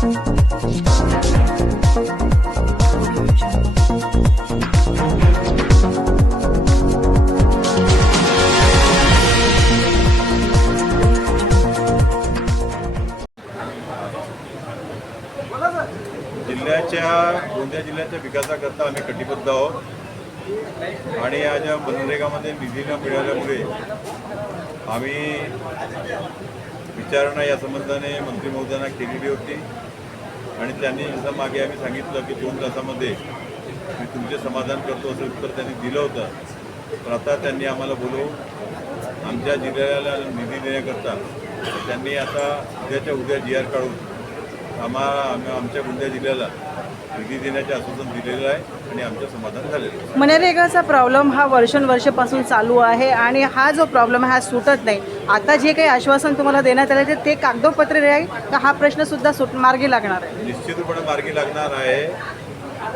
जिल्ह्याच्या गोंदिया जिल्ह्याच्या विकासाकरता आम्ही कटिबद्ध आहोत. आणि आज या मनरेगामध्ये निधी न मिळाल्यामुळे आम्ही विचारणा या संबंधाने मंत्री महोदयांना केलेली होती. आणि त्यांनी जसं मागे आम्ही सांगितलं की दोन तासामध्ये मी तुमचे समाधान करतो असं उत्तर त्यांनी दिलं होतं. तर आता त्यांनी आम्हाला बोलवून आमच्या जिल्ह्याला निधी देण्याकरता त्यांनी आता उद्याच्या उद्या जी आर काढून आम्हा आमच्या गोंदिया जिल्ह्याला निधी देण्याचे आश्वासन दिलेलं आहे आणि आमचं समाधान झालेलं आहे. मनरेगाचा प्रॉब्लेम हा वर्षानुवर्षापासून चालू आहे आणि हा जो प्रॉब्लेम आहे हा सुटत नाही. आता जे काही आश्वासन तुम्हाला देण्यात आलं ते- कागदोपत्री राहील का हा प्रश्न सुद्धा सुट मार्गी लागणार आहे? निश्चितपणे मार्गी लागणार आहे.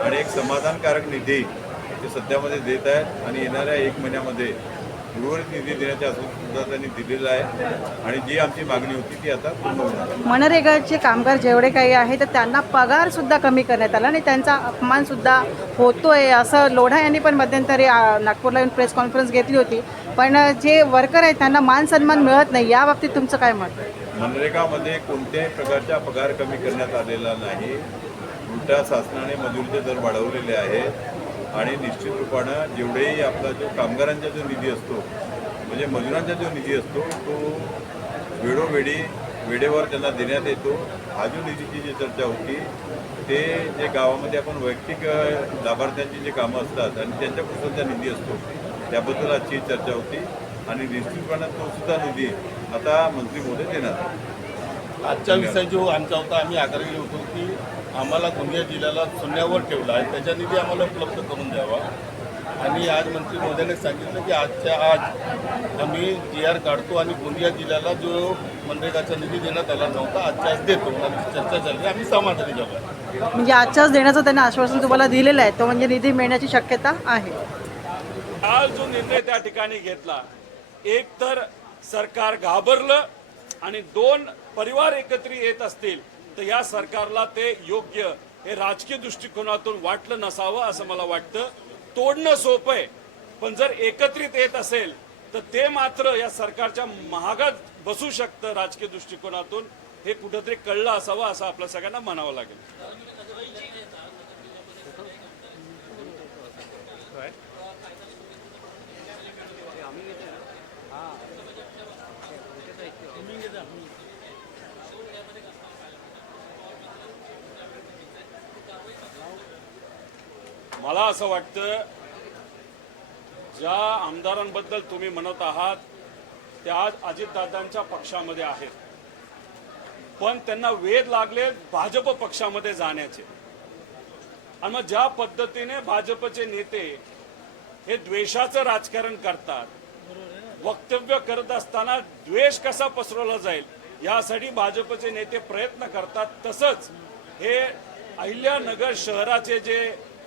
आणि एक समाधानकारक निधी ते सध्यामध्ये देत आहेत आणि येणाऱ्या एक महिन्यामध्ये उर्वरित निधी देण्याचे आश्वासन सुद्धा त्यांनी दिलेलं आहे. आणि जी आमची मागणी होती ती आता पूर्ण होणार आहे. मनरेगाचे कामगार जेवढे काही आहे तर त्यांना पगार सुद्धा कमी करण्यात आला आणि त्यांचा अपमान सुद्धा होतोय असं लोढा यांनी पण मध्यंतरी आ, नागपूरला येऊन प्रेस कॉन्फरन्स घेतली होती. पण जे वर्कर आहेत त्यांना मान सन्मान मिळत नाही. या बाबतीत तुमचं काय मत? मनरेगामध्ये कोणत्याही प्रकारचा पगार कमी करण्यात आलेला नाही. उलटा शासनाने मजुरीचे दर वाढवलेले आहेत. आणि निश्चित रूपानं जेवढेही आपला जो कामगारांचा जो निधी असतो म्हणजे मजुरांचा जो निधी असतो तो वेळोवेळी वेळेवर त्यांना देण्यात येतो. हा जो निधीची जी चर्चा होती ते जे गावामध्ये आपण वैयक्तिक लाभार्थ्यांची जे कामं असतात आणि त्यांच्यापासूनचा निधी असतो त्याबद्दल आजची चर्चा होती. आणि निश्चितपणे तो सुद्धा निधी आता मंत्री महोदय देणार आजचा विषय जो आमचा होता आम्ही आग्रही होतो की आम्हाला गोंदिया जिल्ह्याला शून्यावर ठेवला आहे. त्याचा निधी आम्हाला उपलब्ध करून द्यावा. आणि आज मंत्री महोदयाने सांगितलं की आजच्या आज आम्ही जी आर काढतो आणि गोंदिया जिल्ह्याला जो मनरेगाचा निधी देण्यात आला नव्हता आजच्या आज देतो. आमची चर्चा झाली. आम्ही समाधानी झालो. म्हणजे आजच्याच देण्याचं त्यांनी आश्वासन तुम्हाला दिलेलं आहे. तो म्हणजे निधी मिळण्याची शक्यता आहे. आज जो निर्णय त्या ठिकाणी घेतला एक तर सरकार घाबरलं आणि दोन परिवार एकत्रित येत असतील. तर या सरकारला ते योग्य हे राजकीय दृष्टिकोनातून वाटलं नसावं असं मला वाटतं. तोडणं सोपं आहे पण जर एकत्रित येत असेल तर ते मात्र या सरकारच्या महागात बसू शकतं राजकीय दृष्टिकोनातून. हे कुठंतरी कळलं असावं असं आपल्या सगळ्यांना म्हणावं लागेल. मला असं वाटतं ज्या आमदारांबद्दल तुम्ही म्हणत आहात त्या आज अजितदादांच्या पक्षामध्ये आहेत. पण त्यांना वेध लागले भाजप पक्षामध्ये जाण्याचे. आणि मग ज्या पद्धतीने भाजपचे नेते हे द्वेषाचं राजकारण करतात वक्तव्य करत असताना द्वेष कसा पसरवला जाईल यासाठी भाजपचे नेते प्रयत्न करतात. तसंच हे अहिल्यानगर शहराचे जे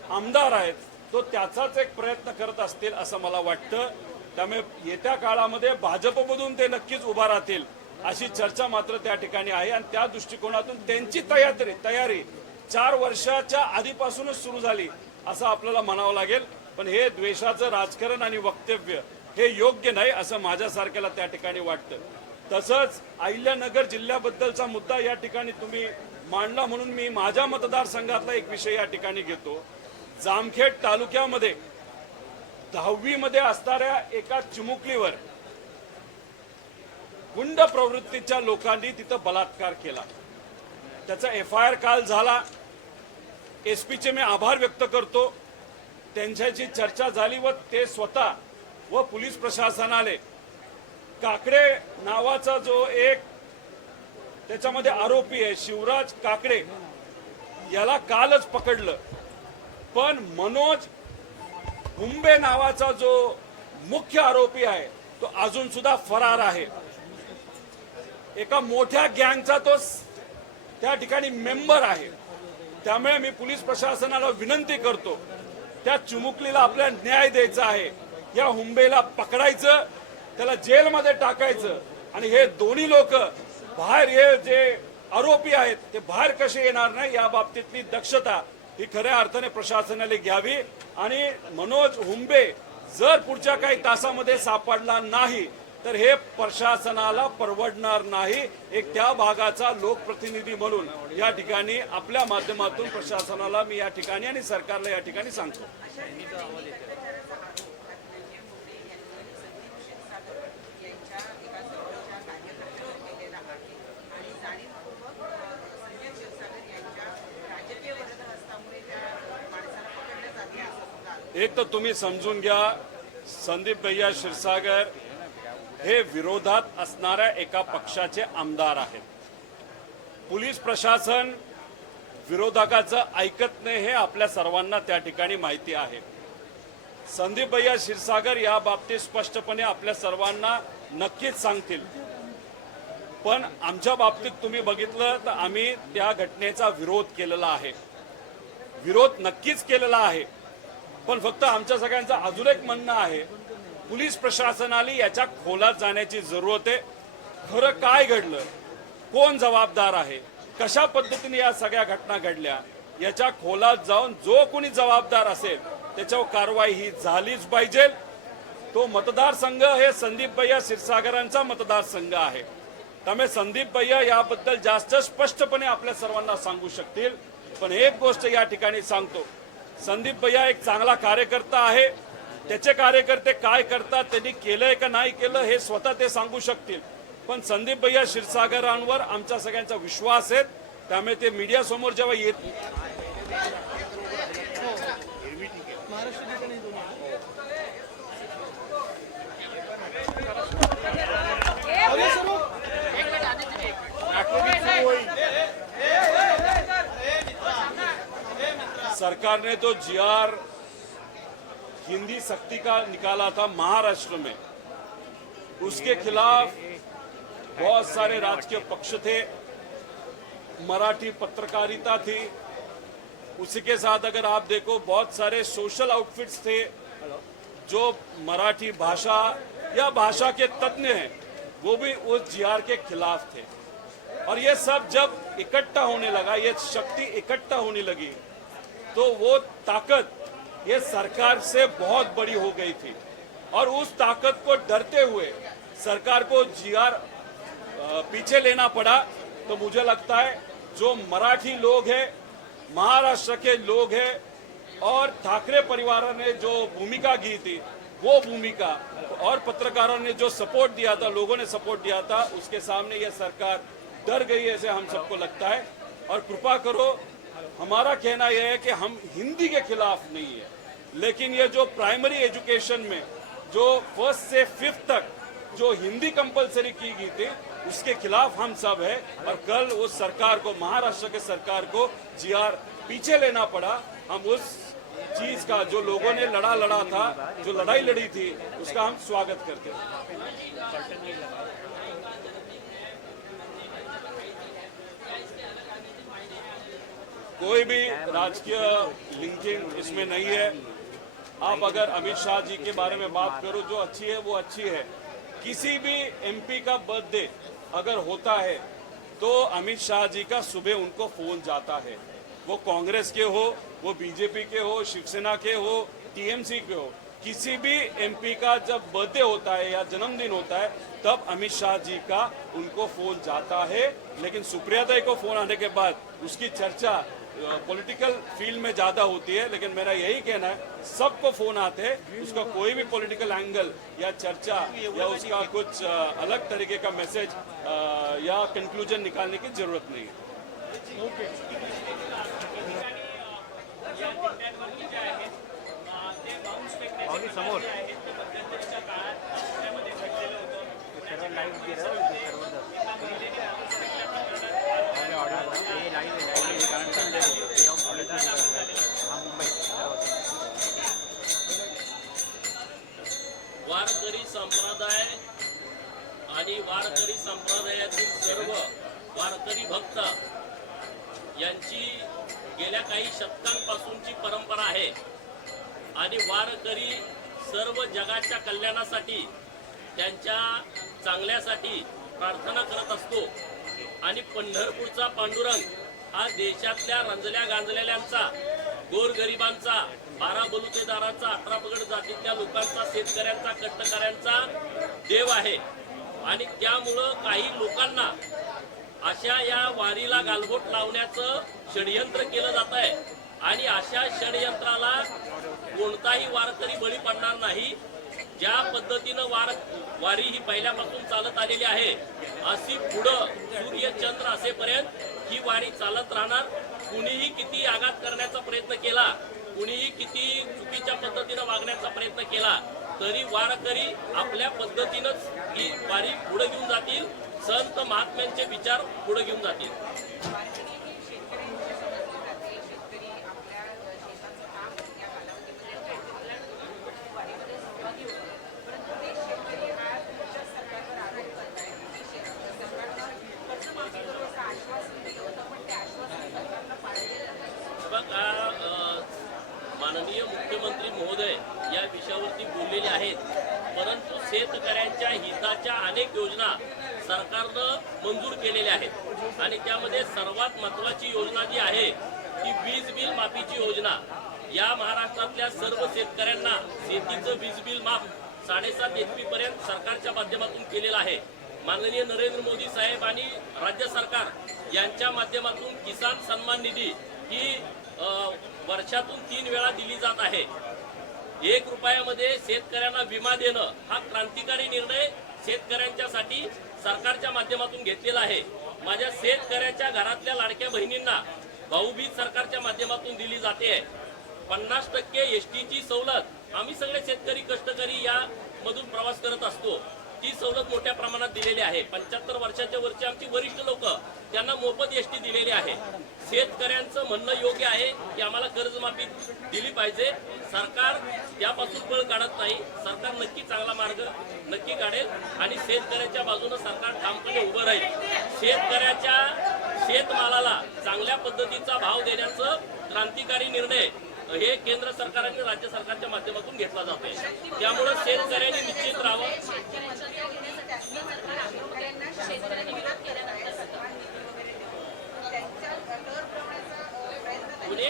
आमदार आहेत तो त्याचाच एक प्रयत्न करत असतील असं मला वाटतं. त्यामुळे येत्या काळामध्ये भाजपमधून ते नक्कीच उभा राहतील अशी चर्चा मात्र त्या ठिकाणी आहे. आणि त्या दृष्टिकोनातून त्यांची तयारी तयारी चार वर्षाच्या आधीपासूनच सुरू झाली असं आपल्याला म्हणावं लागेल. पण हे द्वेषाचं राजकारण आणि वक्तव्य हे योग्य नाही असं माझ्यासारख्याला त्या ठिकाणी वाटतं. तसंच अहिल्यानगर जिल्ह्याबद्दलचा मुद्दा या ठिकाणी तुम्ही मांडला म्हणून मी माझ्या मतदारसंघातला एक विषय या ठिकाणी घेतो. जामखेड तालुक्यामध्ये दहावी मध्ये असणाऱ्या एका चिमुकलीवर गुंड प्रवृत्तीच्या लोकांनी तिथं बलात्कार केला. त्याचा एफ आय आर काल झाला. एस पीचे मी आभार व्यक्त करतो. त्यांच्याशी चर्चा झाली व ते स्वतः व पोलीस प्रशासनाने काकडे नावाचा जो एक त्याच्यामध्ये आरोपी आहे शिवराज काकडे याला कालच पकडलं. पण मनोज हुंबे नावाचा जो मुख्य आरोपी आहे तो अजून सुद्धा फरार आहे. एका मोठ्या गँगचा तो त्या ठिकाणी मेंबर आहे. त्यामुळे मी पोलीस प्रशासनाला विनंती करतो त्या चिमुकलीला आपल्याला न्याय द्यायचा आहे. या हुंबेला पकडायचं त्याला जेलमध्ये टाकायचं आणि हे दोन्ही लोक बाहेर हे जे आरोपी आहेत ते बाहेर कसे येणार नाही या बाबतीतली दक्षता ही खऱ्या अर्थाने प्रशासनाने घ्यावी. आणि मनोज हुंबे जर पुढच्या काही तासामध्ये सापडला नाही तर हे प्रशासनाला परवडणार नाही. एक त्या भागाचा लोकप्रतिनिधी म्हणून या ठिकाणी आपल्या माध्यमातून प्रशासनाला मी या ठिकाणी आणि सरकारला या ठिकाणी सांगतो. एक तर तुम्ही समजून घ्या संदीप भैया क्षीरसागर हे विरोधात असणाऱ्या एका पक्षाचे आमदार आहेत. पोलीस प्रशासन विरोधकाचं ऐकत नाही हे आपल्या सर्वांना त्या ठिकाणी माहिती आहे. संदीप भैया क्षीरसागर या बाबतीत स्पष्टपणे आपल्या सर्वांना नक्कीच सांगतील. पण आमच्या बाबतीत तुम्ही बघितलं तर आम्ही त्या घटनेचा विरोध केलेला आहे. विरोध नक्कीच केलेला आहे. पण फक्त आमच्या सगळ्यांचं अजून एक म्हणणं आहे पोलीस प्रशासनाने याच्या खोलात जाण्याची जरूरत आहे. खरं काय घडलं? कोण जबाबदार आहे? कशा पद्धतीने या सगळ्या घटना घडल्या? याच्या खोलात जाऊन जो कोणी जबाबदार असेल त्याच्यावर कारवाई ही झालीच पाहिजे. तो मतदारसंघ हे संदीप भैया क्षीरसागरांचा मतदारसंघ आहे. त्यामुळे संदीप भैया याबद्दल जास्त स्पष्टपणे आपल्या सर्वांना सांगू शकतील. पण एक गोष्ट या ठिकाणी सांगतो. संदीप भैया एक चांगला कार्यकर्ता आहे. त्याचे कार्यकर्ते काय करतात त्यांनी केलंय का नाही केलं हे स्वतः ते सांगू शकतील. पण संदीप भैया क्षीरसागरांवर आमचा सगळ्यांचा विश्वास आहे. त्यामुळे ते मीडिया समोर जेव्हा येत सरकार ने तो जीआर हिंदी सख्ती का निकाला था महाराष्ट्र में। उसके खिलाफ बहुत सारे राजकीय पक्ष थे, मराठी पत्रकारिता थी। उसी के साथ अगर आप देखो, बहुत सारे सोशल आउटफिट्स थे जो मराठी भाषा या भाषा के तज्ञ हैं, वो भी उस जीआर के खिलाफ थे। और ये सब जब इकट्ठा होने लगा, ये शक्ति इकट्ठा होने लगी तो वो ताकत ये सरकार से बहुत बड़ी हो गई थी। और उस ताकत को डरते हुए सरकार को जीआर पीछे लेना पड़ा। तो मुझे लगता है जो मराठी लोग हैं, महाराष्ट्र के लोग हैं, और ठाकरे परिवार ने जो भूमिका की थी, वो भूमिका, और पत्रकारों ने जो सपोर्ट दिया था, लोगों ने सपोर्ट दिया था, उसके सामने यह सरकार डर गई ऐसे हम सबको लगता है। और कृपा करो हमारा कहना यह है कि हम हिंदी के खिलाफ नहीं है, लेकिन ये जो प्राइमरी एजुकेशन में, जो फ़र्स्ट से फिफ्थ तक जो हिंदी कंपलसरी की गई थी, उसके खिलाफ हम सब है, और कल उस सरकार को, महाराष्ट्र के सरकार को जीआर पीछे लेना पड़ा। हम उस चीज़ का, जो लोगों ने लड़ा लड़ा था, जो लड़ाई लड़ी थी, उसका हम स्वागत करते हैं। कोई भी राजकीय लिंकिंग इसमें नहीं है। आप अगर अमित शाह जी के बारे में बात करो, जो अच्छी है, वो अच्छी है। किसी भी एमपी का बर्थडे अगर होता है तो अमित शाह जी का सुबह उनको फ़ोन जाता है। वो कांग्रेस के हो, वो बीजेपी के हो, शिवसेना के हो, टीएमसी के हो, किसी भी एमपी का जब बर्थडे होता है या जन्मदिन होता है, तब अमित शाह जी का उनको फ़ोन जाता है। लेकिन सुप्रिया दाई को फ़ोन आने के बाद उसकी चर्चा पॉलिटिकल फ़ील्ड में ज़्यादा होती है लेकिन मेरा यही कहना है सबको फ़ोन आते हैं उसका कोई भी पॉलिटिकल एंगल या चर्चा या उसका कुछ अलग तरीके का मैसेज या कंक्लूजन निकालने की ज़रूरत नहीं है। समोर। वारकरी संप्रदाय आणि वारकरी संप्रदायातील सर्व वारकरी भक्त यांची गेल्या काही शतकांपासूनची परंपरा आहे. आणि वारकरी सर्व जगाच्या कल्याणासाठी त्यांच्या चांगल्यासाठी प्रार्थना करत असतो. आणि पंढरपूरचा पांडुरंग हा देशातल्या रंजल्या गांजलेल्यांचा गोरगरिबांचा बारा बलुतेदाराचा अठरा पगड जातीतल्या लोकांचा शेतकऱ्यांचा कष्टकऱ्यांचा देव आहे. आणि त्यामुळं काही लोकांना अशा या वारीला गालबोट लावण्याचं षडयंत्र केलं जात आहे. आणि अशा षडयंत्राला कोणताही वारकरी बळी पडणार नाही. ज्या पद्धतीनं वार वारी ही पहिल्यापासून चालत आलेली आहे अशी पुढं सूर्य चंद्र असेपर्यंत ही वारी चालत राहणार. कुणीही किती आघात करण्याचा प्रयत्न केला कुणीही किती चुकीच्या पद्धतीनं वागण्याचा प्रयत्न केला तरी वारकरी आपल्या पद्धतीनंच ही वारी पुढे घेऊन जातील. संत महात्म्यांचे विचार पुढे घेऊन जातील बघा अ, माननीय मुख्यमंत्री महोदय या विषयावरती बोललेले आहेत परंतु शेतकऱ्यांच्या हिताच्या अनेक योजना सरकारनं मंजूर केलेल्या आहेत. आणि त्यामध्ये सर्वात महत्वाची योजना जी आहे ती वीज बिल माफीची योजना. या महाराष्ट्रातल्या सर्व शेतकऱ्यांना शेतीचं वीज बिल माफ साडेसात एच पी पर्यंत सरकारच्या माध्यमातून केलेलं आहे. माननीय नरेंद्र मोदी साहेब आणि राज्य सरकार यांच्या माध्यमातून किसान सन्मान निधी ही वर्षातून तीन वेळा दिली जात आहे. एक रुपयामध्ये शेतकऱ्यांना विमा देणं हा क्रांतिकारी निर्णय शेतकऱ्यांच्यासाठी सरकारच्या माध्यमातून घेतलेला आहे. माझ्या शेतकऱ्याच्या घरातल्या लाडक्या बहिणींना भाऊबीज सरकारच्या माध्यमातून दिली जाते. पन्नास टक्के एस टीची सवलत आम्ही सगळे शेतकरी कष्टकरी या मधून प्रवास करत असतो. ती सवलत मोठ्या प्रमाणात दिलेली आहे. पंच्याहत्तर वर्षाच्या वरची आमची वरिष्ठ लोक त्यांना मोफत एस टी दिलेली आहे. शेतकऱ्यांचं म्हणणं योग्य आहे की आम्हाला कर्जमाफी दिली पाहिजे. सरकार त्यापासून पळ काढत नाही. सरकार नक्की चांगला मार्ग नक्की काढेल आणि शेतकऱ्याच्या बाजूनं सरकार ठामपणे उभं राहील. शेतकऱ्याच्या शेतमालाला चांगल्या पद्धतीचा भाव देण्याचं क्रांतिकारी निर्णय हे केंद्र सरकार आणि राज्य सरकारच्या माध्यमातून घेतला जातोय. त्यामुळे शेतकऱ्यांनी निश्चित राहावं. म्हणजे पुणे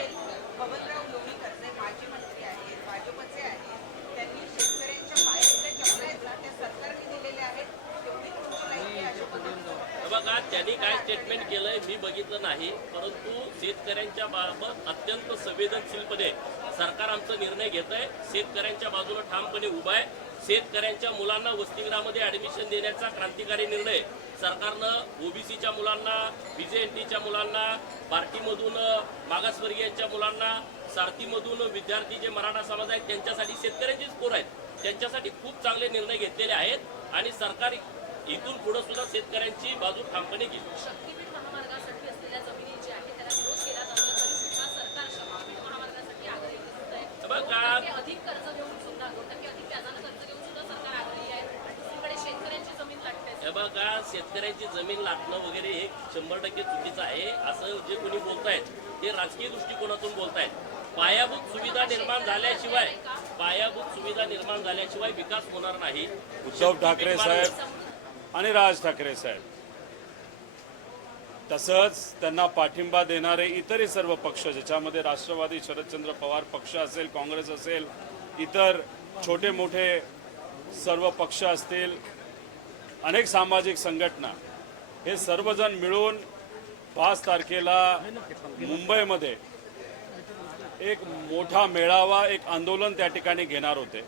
बबनराव लोणीकर जे माजी मंत्री आहेत भाजपचे आहेत त्यांनी शेतकऱ्यांच्या पायातल्या चपला आहेत ना त्या सरकारने दिलेल्या आहेत तेवढी तुमची लायकी आहे अशा पद्धतीचं हे बघा त्यांनी काय स्टेटमेंट केलंय मी बघितलं नाही. परंतु शेतकऱ्यांच्या बाबत अत्यंत संवेदनशीलपणे सरकार आमचा निर्णय घेत आहे शेतकऱ्यांच्या बाजूला ठामपणे उभा आहे. शेतकऱ्यांच्या मुलांना वसतिगृहामध्ये ऍडमिशन देण्याचा क्रांतिकारी निर्णय सरकारनं ओबीसीच्या मुलांना बीजेएनटीच्या मुलांना पार्टीमधून मागासवर्गीयांच्या मुलांना सारथीमधून विद्यार्थी जे मराठा समाज आहेत त्यांच्यासाठी शेतकऱ्यांचीच पोर आहेत. त्यांच्यासाठी खूप चांगले निर्णय घेतलेले आहेत. आणि सरकार इथून पुढे सुद्धा शेतकऱ्यांची बाजू ठामपणे घेईल. शक्तीपीठ महामार्गासाठी असलेल्या जमिनी जी आहे त्याला विरोध केला जातो तरी सुद्धा सरकार शक्तीपीठ महामार्गासाठी आग्रही दिसत आहे. बघा टक्के अधिक कर्ज घेऊन सुद्धा दोन टक्के अधिक व्याजानं कर्ज घेऊन सुद्धा सरकार आग्रही आहे. दुसरीकडे शेतकऱ्यांची जमीन लागते. हे बघा शेतकऱ्यांची जमीन लाटणं वगैरे हे शंभर टक्के चुकीचं आहे. असं जे कोणी बोलतायत ते राजकीय दृष्टिकोनातून बोलतायत. पायाभूत सुविधा निर्माण झाल्याशिवाय पायाभूत सुविधा निर्माण झाल्याशिवाय विकास होणार नाही. उद्धव ठाकरे साहेब आणि राज ठाकरे साहेब. तसंच त्यांना पाठिंबा देणारे इतरही सर्व पक्ष ज्याच्यामध्ये राष्ट्रवादी शरदचंद्र पवार पक्ष असेल काँग्रेस असेल इतर छोटे मोठे सर्व पक्ष असतील अनेक सामाजिक संघटना हे सर्वजण मिळून पाच तारखेला मुंबईमध्ये एक मोठा मेळावा एक आंदोलन त्या ठिकाणी घेणार होते.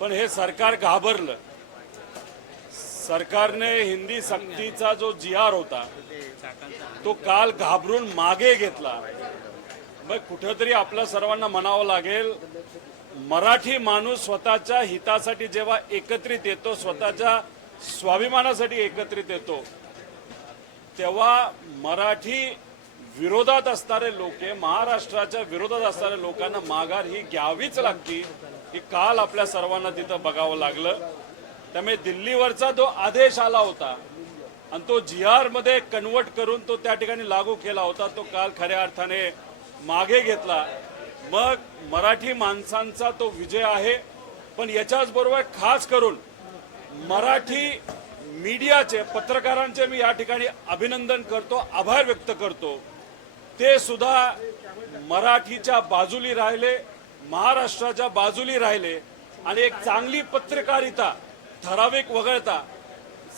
पण हे सरकार घाबरलं. सरकारने हिंदी सक्तीचा जो जिहार होता तो काल घाबरून मागे घेतला. मग कुठेतरी आपल्या सर्वांना म्हणावं लागेल मराठी माणूस स्वतःच्या हितासाठी जेव्हा एकत्रित येतो स्वतःच्या स्वाभिमानासाठी एकत्रित येतो तेव्हा मराठी विरोधात असणारे लोक महाराष्ट्राच्या विरोधात असणाऱ्या लोकांना माघार ही घ्यावीच लागती ही काल आपल्या सर्वांना तिथं बघावं लागलं. त्यामुळे दिल्लीवरचा जो आदेश आला होता आणि तो जी मध्ये कन्वर्ट करून तो त्या ठिकाणी लागू केला होता तो काल खऱ्या अर्थाने मागे घेतला. मग मराठी माणसांचा तो विजय आहे. पण याच्याच बरोबर खास करून मराठी मीडियाचे पत्रकारांचे मी या ठिकाणी अभिनंदन करतो आभार व्यक्त करतो. ते सुद्धा मराठीच्या बाजूली राहिले महाराष्ट्राच्या बाजूली राहिले आणि एक चांगली पत्रकारिता ठराविक वगळता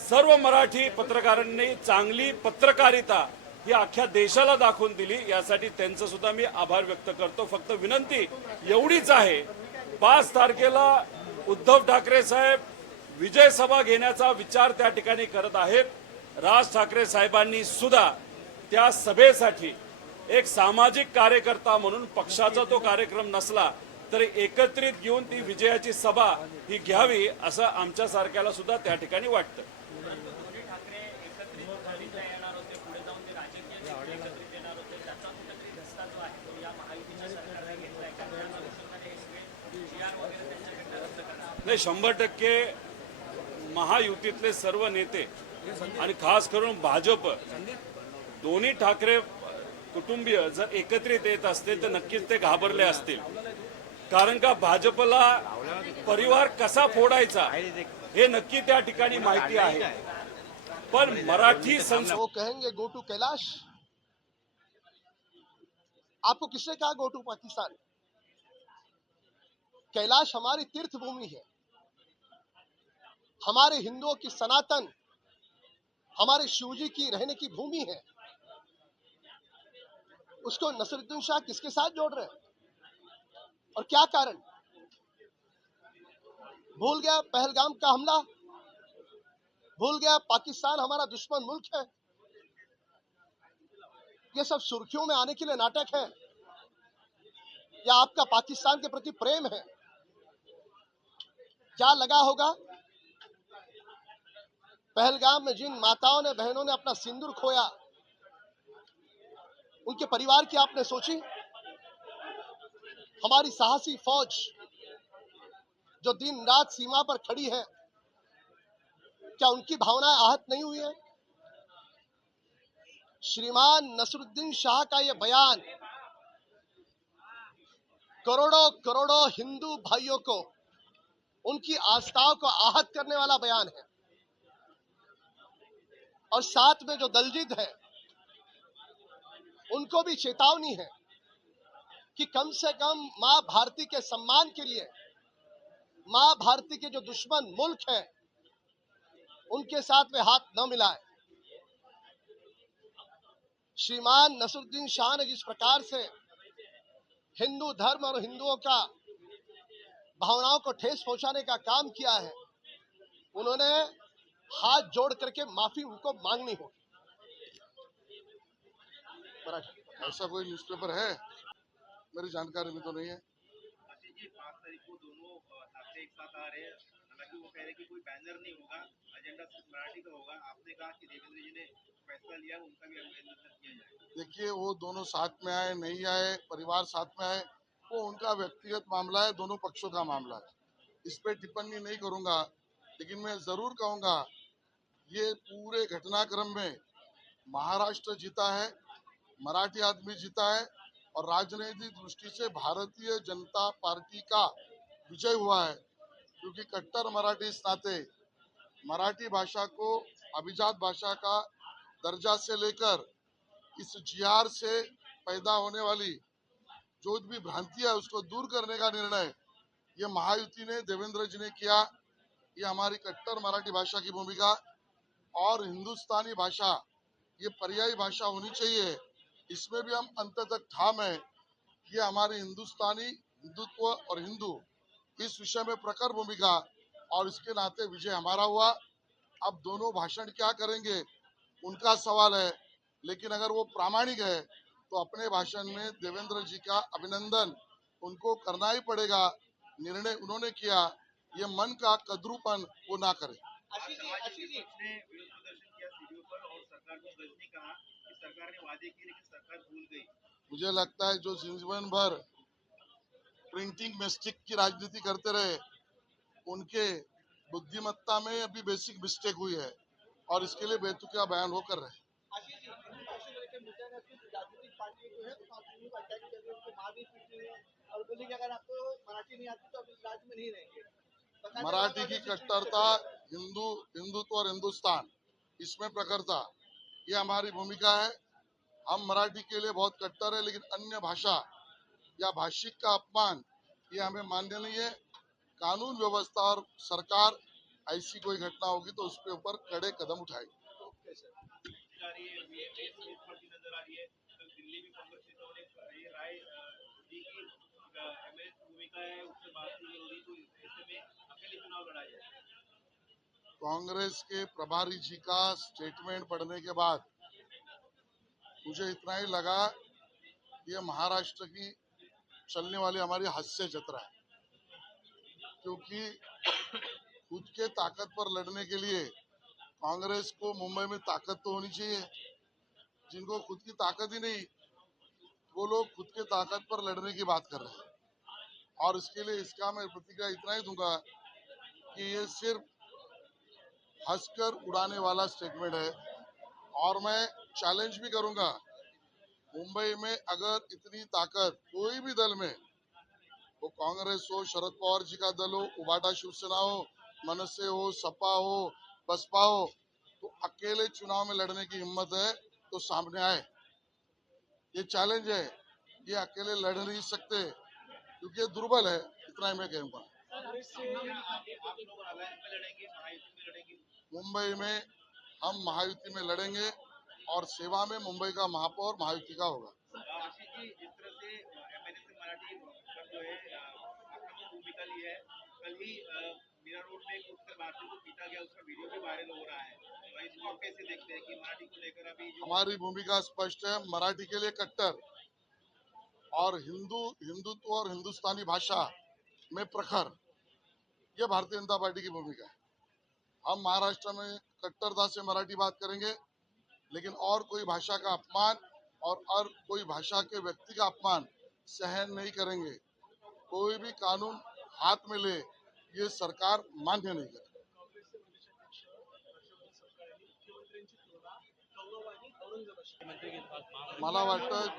सर्व मराठी पत्रकारांनी चांगली पत्रकारिता ही अख्ख्या देशाला दाखवून दिली. यासाठी त्यांचं सुद्धा मी आभार व्यक्त करतो. फक्त विनंती एवढीच आहे. पाच तारखेला उद्धव ठाकरे साहेब विजय सभा घेण्याचा विचार त्या ठिकाणी करत आहेत. राज ठाकरे साहेबांनी सुद्धा त्या सभेसाठी एक सामाजिक कार्यकर्ता म्हणून पक्षाचा तो कार्यक्रम नसला तरी एकत्रित घेऊन ती विजयाची सभा ही घ्यावी असं आमच्या सारख्याला सुद्धा त्या ठिकाणी वाटतं. नाही शंभर टक्के महायुतीतले सर्व नेते आणि खास करून भाजप दोन्ही ठाकरे कुटुंबीय जर एकत्रित येत असते तर नक्कीच ते घाबरले असतील. कारण का भाजपला परिवार कसा फोडायचा हे नक्की त्या ठिकाणी माहिती आहे. पण मराठी कहेंगे गो टू कैलाश। आपको किसने कहा गो टू पाकिस्तान? कैलाश हमारी तीर्थ भूमि है। हमारे हिंदुओं की सनातन, हमारे शिवजी की रहने की भूमि है। उसको नसरुद्दीन शाह किसके साथ जोड़ रहे हैं? और क्या कारण? भूल गया पहलगाम का हमला। भूल गया पाकिस्तान हमारा दुश्मन मुल्क है। ये सब सुर्खियों में आने के लिए नाटक है। या आपका पाकिस्तान के प्रति प्रेम है? क्या लगा होगा। पहलगाम में जिन माताओं ने, बहनों ने अपना सिंदूर खोया, उनके परिवार की आपने सोची? हमारी साहसी फौज जो दिन रात सीमा पर खड़ी है, क्या उनकी भावनाएँ आहत नहीं हुई है? श्रीमान नसरुद्दीन शाह का यह बयान करोड़ों करोड़ों हिंदू भाइयों को, उनकी आस्थाओं को आहत करने वाला बयान है। और साथ में जो दलजीत है, उनको भी चेतावनी है कि कम से कम माँ भारती के सम्मान के लिए, माँ भारती के जो दुश्मन मुल्क है, उनके साथ में हाथ न मिलाए। श्रीमान नसरुद्दीन शाह ने जिस प्रकार से हिंदू धर्म और हिंदुओं का भावनाओं को ठेस पहुँचाने का काम किया है, उन्होंने हाथ जोड़ करके माफ़ी उनको मांगनी होगी। ऐसा कोई न्यूज़पेपर है? मेरी जानकारी में तो नहीं है। जी पाँच तारीख को दोनों ठाकरे एक साथ आ रहे हैं। हालाँकि वो कह रहे कि कोई बैनर नहीं होगा एजेंडा सिर्फ़ मराठी का होगा। आपने कहा कि देवेंद्र जी ने फैसला लिया उनका भी अभिनंदन किया जाए देखिए वो दोनों साथ में आए नहीं आए परिवार साथ में आए वो उनका व्यक्तिगत मामला है दोनों पक्षों का मामला है। इस पे टिप्पणी नहीं करूँगा लेकिन मैं ज़रूर कहूँगा ये पूरे घटनाक्रम में महाराष्ट्र जीता है मराठी आदमी जीता है और राजनीतिक दृष्टि से भारतीय जनता पार्टी का विजय हुआ है, क्योंकि कट्टर मराठी नाते मराठी भाषा को, अभिजात भाषा का दर्जा से लेकर इस जीआर से पैदा होने वाली जो भी भ्रांति है, उसको दूर करने का निर्णय ये महायुति ने, देवेंद्र जी ने किया। ये हमारी कट्टर मराठी भाषा की भूमिका और हिंदुस्तानी भाषा, ये पर्यायी भाषा होनी चाहिए। इसमें भी हम अंत तक ठाम है ये हमारे हिंदुस्तानी हिंदुत्व और हिंदू इस विषय में प्रखर भूमिका और इसके नाते विजय हमारा हुआ। अब दोनों भाषण क्या करेंगे उनका सवाल है। लेकिन अगर वो प्रामाणिक है तो अपने भाषण में देवेंद्र जी का अभिनंदन उनको करना ही पड़ेगा। निर्णय उन्होंने किया ये मन का कद्रूपन वो ना करे। समाजवादी पक्ष ने विरोध सरकार ने वादे किए लेकिन सरकार भूल गई। मुझे लगता है जो जीवन भर प्रिंटिंग मिस्टेक की राजनीति करते रहे उनके बुद्धिमत्ता में अभी बेसिक मिस्टेक हुई है और इसके लिए बेतुका बयान हो कर रहे मराठी की कट्टरता हिंदू हिंदुत्व और हिंदुस्तान इसमें प्रखरता। ये हमारी भूमिका है। हम मराठी के लिए बहुत कट्टर है लेकिन अन्य भाषा या भाषिक का अपमान ये हमें मान्य नहीं है। कानून व्यवस्था और सरकार ऐसी कोई घटना होगी तो उसके ऊपर कड़े कदम उठाएगी। है। है अ, भूमिका है उससे बात नहीं हो रही तो ऐसे में अकेले चुनाव लड़ा जाए। कांग्रेस के प्रभारी जी का स्टेटमेंट पढ़ने के बाद मुझे इतना ही लगा कि ये महाराष्ट्र की चलने वाली हमारी हास्य जत्रा है। क्योंकि खुद के ताकत पर लड़ने के लिए कांग्रेस को मुंबई में ताकत तो होनी चाहिए। जिनको खुद की ताकत ही नहीं, वो लोग खुद के ताकत पर लड़ने की बात कर रहे हैं। और इसके लिए इसका मैं प्रतिक्रिया इतना ही दूँगा कि ये सिर्फ़ हंसकर उड़ाने वाला स्टेटमेंट है। और मैं चैलेंज भी करूँगा। मुंबई में अगर इतनी ताकत कोई भी दल में वो कांग्रेस हो, शरद पवार जी का दल हो, उबाटा शिवसेना हो, मनसे हो, सपा हो, बसपा हो तो अकेले चुनाव में लड़ने की हिम्मत है तो सामने आए। ये चैलेंज है ये अकेले लड़ नहीं सकते, क्योंकि दुर्बल है। इतना ही मैं कहूँगा। मुंबई में हम महायुति में लड़ेंगे और सेवा में मुंबई का महापौर महायुति का होगा। हमारी भूमिका स्पष्ट है मराठी के लिए कट्टर और हिंदू हिंदुत्व और हिंदुस्तानी भाषा में प्रखर यह भारतीय जनता पार्टी की भूमिका है। हम महाराष्ट्र में कट्टरता से मराठी बात करेंगे लेकिन और कोई भाषा का अपमान और और कोई भाषा के व्यक्ति का अपमान सहन नहीं करेंगे। कोई भी कानून हाथ में ले ये सरकार मान्य नहीं करेगी मला वाटतं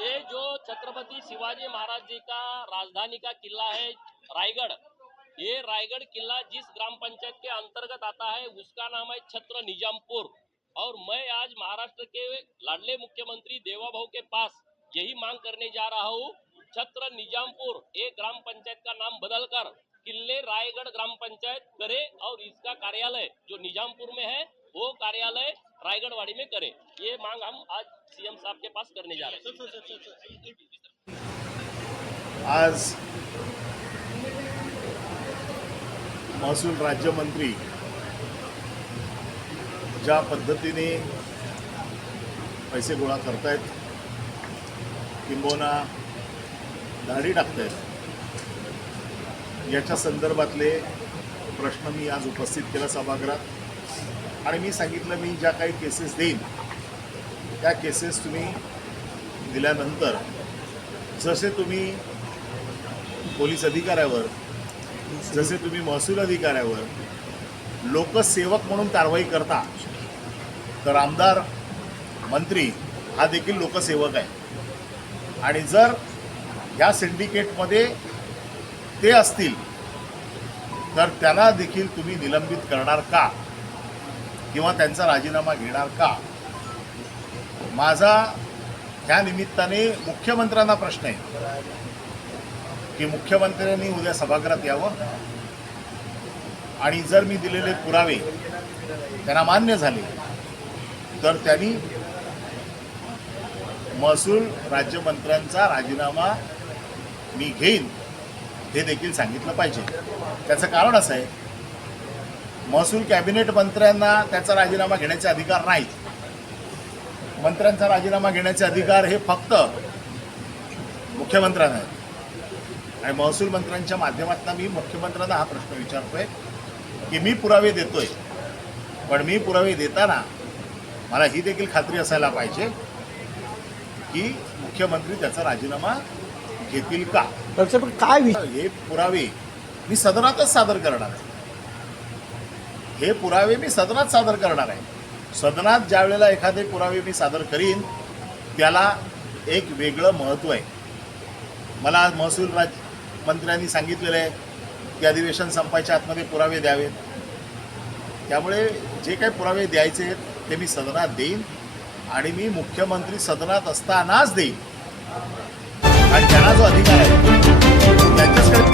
ये जो छत्रपति शिवाजी महाराज जी का राजधानी का किला है रायगढ़ ये रायगढ़ किला जिस ग्राम पंचायत के अंतर्गत आता है, उसका नाम है छत्र निजामपुर। और मैं आज महाराष्ट्र के लाडले मुख्यमंत्री देवाभाऊ के पास यही मांग करने जा रहा हूँ, छत्र निजामपुर एक ग्राम पंचायत का नाम बदलकर किले रायगढ़ ग्राम पंचायत करे और इसका कार्यालय जो निजामपुर में है, वो कार्यालय रायगढ़वाड़ी में करे। ये मांग हम आज सीएम साहब के पास करने जा रहे हैं। आज महसूल राज्यमंत्री ज्या पद्धतीने पैसे गोळा करतायत किंबहुना दाढी टाकतायत याच्या संदर्भातले प्रश्न मी आज उपस्थित केला सभागृहात. आणि मी सांगितलं मी ज्या काही केसेस देईन त्या केसेस तुम्ही दिल्यानंतर जसे तुम्ही पोलीस अधिकाऱ्यावर जसे तुम्ही महसूल अधिकाऱ्यावर लोकसेवक म्हणून कारवाई करता तर आमदार मंत्री हा देखील लोकसेवक आहे. आणि जर ह्या सिंडिकेटमध्ये ते असतील तर त्यांना देखील तुम्ही निलंबित करणार का? किंवा त्यांचा राजीनामा घेणार का? माझा ह्या निमित्ताने मुख्यमंत्र्यांना प्रश्न आहे. की मुख्यमंत्र्यांनी उद्या सभागृहात यावं. आणि जर मी दिलेले पुरावे त्यांना मान्य झाले तर त्यांनी महसूल राज्यमंत्र्यांचा राजीनामा मी घेईन हे देखील सांगितलं पाहिजे. त्याचं कारण असं आहे महसूल कॅबिनेट मंत्र्यांना त्याचा राजीनामा घेण्याचे अधिकार नाहीत. मंत्र्यांचा राजीनामा घेण्याचे अधिकार हे फक्त मुख्यमंत्र्यांना आहेत. आणि महसूल मंत्र्यांच्या माध्यमातून मी मुख्यमंत्र्यांना हा प्रश्न विचारतोय की मी पुरावे देतोय पण मी पुरावे देताना मला ही देखील खात्री असायला पाहिजे की मुख्यमंत्री त्याचा राजीनामा घेतील का? काय हे पुरावे मी सदनातच सादर करणार आहे. हे पुरावे मी सदनात सादर करणार आहे. सदनात ज्या वेळेला एखादे पुरावे मी सादर करीन त्याला एक वेगळं महत्त्व आहे. मला आज महसूल राज मंत्र्यांनी सांगितलेलं आहे की अधिवेशन संपायच्या आतमध्ये पुरावे द्यावेत. त्यामुळे जे काही पुरावे द्यायचे आहेत ते मी सदनात देईन आणि मी मुख्यमंत्री सदनात असतानाच देईन. आणि त्यांना जो अधिकार आहे त्यांच्याचकडे